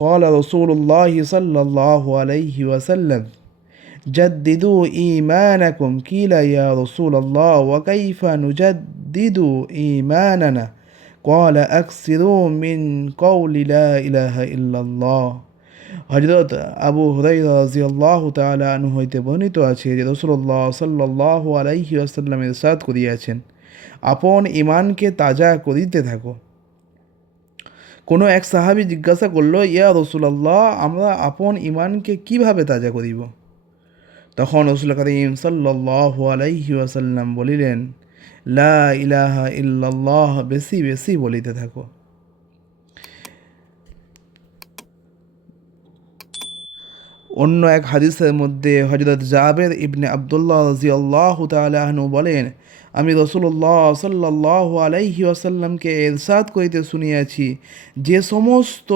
قال رسول الله صلى الله عليه وسلم جددوا إيمانكم قيل يا رسول الله وكيف نجدد إيماننا قال أكثروا من قول لا إله إلا الله হযরত আবু হুরায়রা রাদিয়াল্লাহু তাআলা আনহু হইতে বর্ণিত আছে যে রাসূলুল্লাহ সাল্লাল্লাহু আলাইহি ওয়াসাল্লাম ইরশাদ করিয়াছেন, আপন ঈমানকে তাজা করিতে থাকো। কোনো এক সাহাবী জিজ্ঞাসা করল, ইয়া রাসূলুল্লাহ, আমরা আপন ঈমানকে কিভাবে তাজা করিব? তখন রাসূল করিম সাল্লাল্লাহু আলাইহি ওয়াসাল্লাম বলিলেন, লা ইলাহা ইল্লাল্লাহ বেশি বেশি বলিতে থাকো। অন্য এক হাদিসের মধ্যে হযরত জাবের ইবনে আব্দুল্লাহ রাদিয়াল্লাহু তাআলা আনহু বলেন, আমি রাসূলুল্লাহ সাল্লাল্লাহু আলাইহি ওয়াসাল্লামকে ইরশাদ করিতে শুনিয়াছি, যে সমস্ত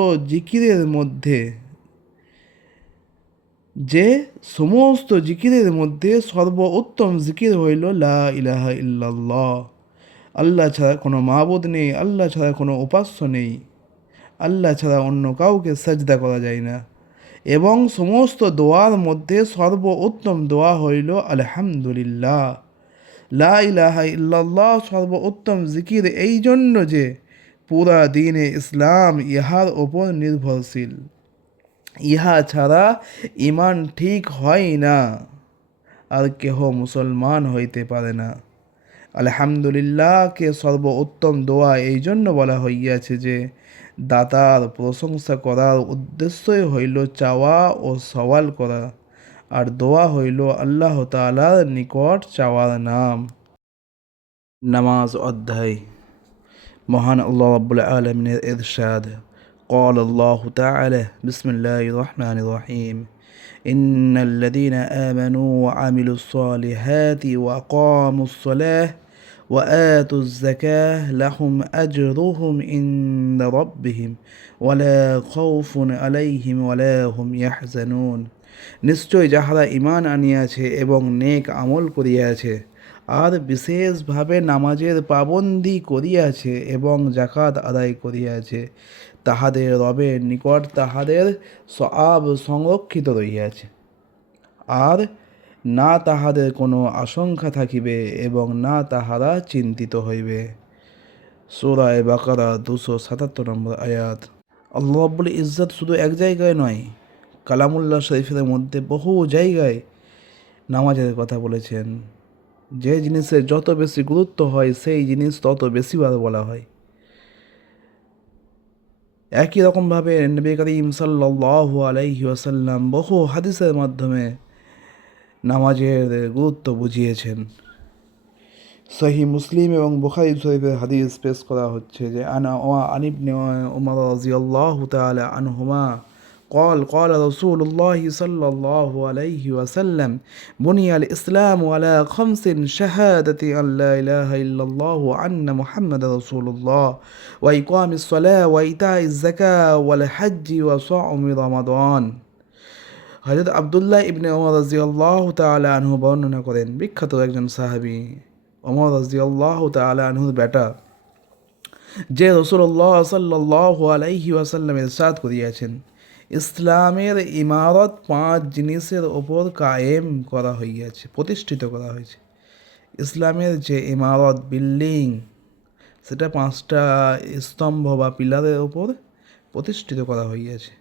জিকিরের মধ্যে সর্বোত্তম জিকির হইল লা ইলাহা ইল্লাল্লাহ। আল্লাহ ছাড়া কোনো মাবুদ নেই, আল্লাহ ছাড়া কোনো উপাস্য নেই, আল্লাহ ছাড়া অন্য কাউকে সাজদা করা যায় না। এবং সমস্ত দোয়ার মধ্যে সর্বোত্তম দোয়া হইল আলহামদুলিল্লাহ। লা ইলাহা ইল্লাল্লাহ সর্বোত্তম জিকির এই জন্য যে পুরা দিনে ইসলাম ইহার ওপর নির্ভরশীল। ইহা ছাড়া ইমান ঠিক হয় না, আর কেহ মুসলমান হইতে পারে না। আলহামদুলিল্লাহকে সর্বোত্তম দোয়া এই জন্য বলা হইয়াছে যে দাতার প্রশংসা করার উদ্দেশ্যই হইল চাওয়া ও সওয়াল করা, আর দোয়া হইল আল্লাহ তাআলার নিকট চাওয়ার নাম। নামাজ অধ্যায়। মহান আল্লাহ রাব্বুল আলামিনের ইরশাদ, قال الله تعالى بسم الله الرحمن الرحيم إن الذين آمنوا وعملوا الصالحات وأقاموا الصلاة وآتوا الزكاة لهم أجرهم عند ربهم ولا خوف عليهم ولا هم يحزنون। নিশ্চয় যাহারা ঈমান আনিয়াছে এবং নেক আমল করিয়াছে আর বিশেষভাবে নামাজের পাবন্দি করিয়াছে এবং জাকাত আদায় করিয়াছে, তাহাদের রবের নিকট তাহাদের সওয়াব সংরক্ষিত রহিয়াছে, আর না তাহাদের কোনো আশঙ্কা থাকিবে এবং না তাহারা চিন্তিত হইবে। সূরা বাকারা 277 নম্বর আয়াত। আল্লাহ রাব্বুল ইজ্জত শুধু এক জায়গায় নয়, কালামুল্লাহ শরীফের মধ্যে বহু জায়গায় নামাজের কথা বলেছেন। যে জিনিসের যত বেশি গুরুত্ব হয় সেই জিনিস তত বেশিবার বলা হয়। একই রকমভাবে নবী করিম সাল্লাল্লাহু আলাইহি ওয়াসাল্লাম বহু হাদিসের মাধ্যমে নামাজের গুরুত্ব বুঝিয়েছেন। সহিহ মুসলিম এবং বুখারী শরীফের হাদিস পেশ করা হচ্ছে যে আন ইবনে উমর রাদিয়াল্লাহু তাআলা আনহুমা قال قال رسول الله صلى الله عليه وسلم بني الإسلام على خمس شهادة أن لا إله إلا الله وأن محمد رسول الله وإقام الصلاة وإيتاء الزكاة والحج وصوم رمضان। হযরত আব্দুল্লাহ ইবনে ওমর রাদিয়াল্লাহু তাআলা আনহু বর্ণনা করেন, বিখ্যাত একজন সাহাবী ওমর রাদিয়াল্লাহু তাআলা আনহুর বেটা, যে রাসূলুল্লাহ সাল্লাল্লাহু আলাইহি ওয়াসাল্লাম ইরশাদ করিয়াছেন, ইসলামের ইমারত 5 জিনিসের ওপর কায়েম করা হইয়াছে, প্রতিষ্ঠিত করা হয়েছে। ইসলামের যে ইমারত, বিল্ডিং, সেটা 5টা স্তম্ভ বা পিলারের ওপর প্রতিষ্ঠিত করা হইয়াছে।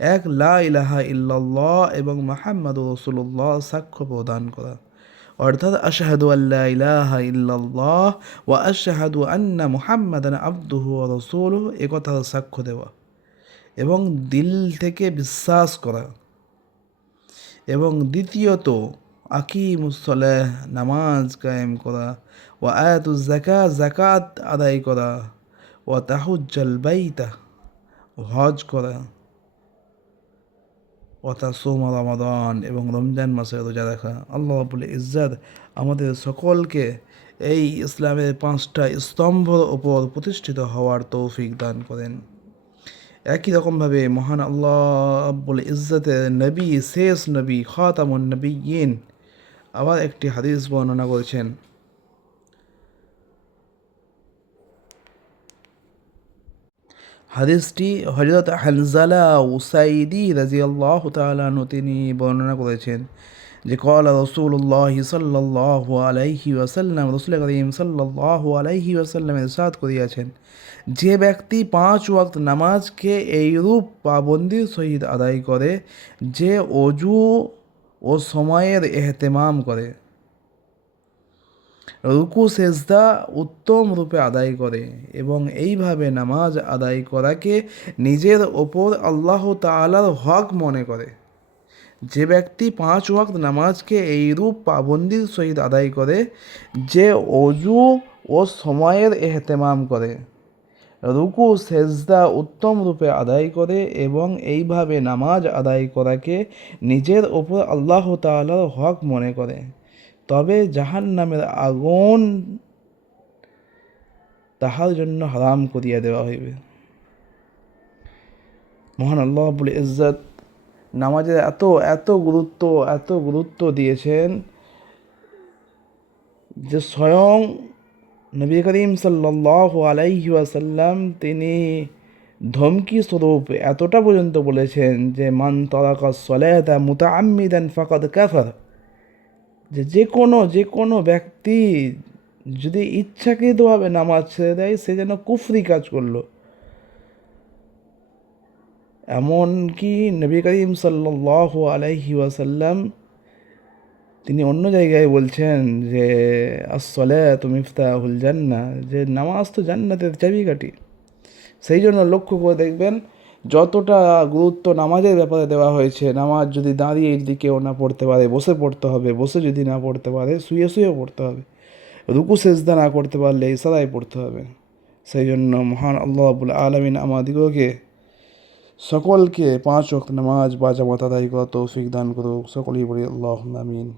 এক, লা ইলাহা ইল্লাল্লাহ এবং মুহাম্মাদুর রাসূলুল্লাহ সাক্ষ্য প্রদান করা, অর্থাৎ আশহাদু আল্লা ইলাহা ইল্লাল্লাহ ওয়া আশহাদু আন্না মুহাম্মাদান আবদুহু ওয়া রাসূলুহু, এ কথার সাক্ষ্য দেওয়া এবং দিল থেকে বিশ্বাস করা। এবং দ্বিতীয়ত আকিমুস সালাহ, নামাজ কায়েম করা, ওয়া আয়াতুজ যাকাত, যাকাত আদায় করা, ওয়া তাহুজ্জাল বাইতা, হজ করা, ওয়া তাসুমা রমাদান, এবং রমজান মাসে রোজা রাখা। আল্লাহ রাব্বুল ইজ্জত আমাদের সকলকে এই ইসলামের 5টা স্তম্ভর ওপর প্রতিষ্ঠিত হওয়ার তৌফিক দান করেন। একই রকমভাবে মহান আল্লাহ রাব্বুল ইজ্জতের নবী, শেষ নবী, খাতামুন নবিয়্যিন আবার একটি হাদিস বর্ণনা করেছেন। হাদিসটি হযরত হানজালা উসাইদি রাদিয়াল্লাহু তাআলা আনহু তিনি বর্ণনা করেছেন যে ক্বালা রাসূলুল্লাহ সাল্লাল্লাহু আলাইহি ওয়াসাল্লাম, রাসূল করিম সাল্লাল্লাহু আলাইহি ওয়াসাল্লাম ইরশাদ করিয়াছেন, যে ব্যক্তি 5 ওয়াক্ত নামাজকে এইরূপ পাবন্দির সহিত আদায় করে, যে অজু ও সময়ের এহতেমাম করে, রুকু সেজদা উত্তম রূপে আদায় করে এবং এইভাবে নামাজ আদায় করাকে নিজের ওপর আল্লাহ তাআলার হক মনে করে। যে ব্যক্তি 5 ওয়াক্ত নামাজকে এইরূপ পাবন্দির সহিত আদায় করে, যে অজু ও সময়ের এহতেমাম করে, রুকু সেজদা উত্তম রূপে আদায় করে এবং এইভাবে নামাজ আদায় করাকে নিজের ওপর আল্লাহ তাআলার হক মনে করে, তবে জাহান্নামের আগুন তাহার জন্য হারাম করিয়া দেওয়া হইবে। মহান আল্লাহ রাব্বুল ইজ্জত নামাজের এত গুরুত্ব দিয়েছেন যে স্বয়ং নবী করিম সাল্লাল্লাহু আলাইহি ওয়াসাল্লাম তিনি ধমকি স্বরূপ এতটা পর্যন্ত বলেছেন যে মান তারাকা সলাতা মুতাআম্মিদান ফাকাদ কাফার, যে কোনো ব্যক্তি যদি ইচ্ছাকৃতভাবে নামাজ ছেড়ে দেয় সে যেন কুফরি কাজ করলো। এমনকি নবী করিম সাল্লাল্লাহু আলাইহি ওয়াসাল্লাম তিনি অন্য জায়গায় বলছেন যে আসসালাতু মিফতাহুল জান্নাহ, যে নামাজ তো জান্নাতের চাবিকাঠি। সেই জন্য লক্ষ্য করে দেখবেন যতটা গুরুত্ব নামাজের ব্যাপারে দেওয়া হয়েছে, নামাজ যদি দাঁড়িয়ে যদি কেউ না পড়তে পারে বসে পড়তে হবে, বসে যদি না পড়তে পারে শুয়ে পড়তে হবে, রুকু সেজদা না করতে পারলে ইশারায় পড়তে হবে। সেই জন্য মহান আল্লাহ রাব্বুল আলামিন আমাদিগকে সকলকে 5 ওয়াক্ত নামাজ বা জামাত আদায় করা তৌফিক দান করুক। সকলেই বলি আল্লাহুম্মা আমিন।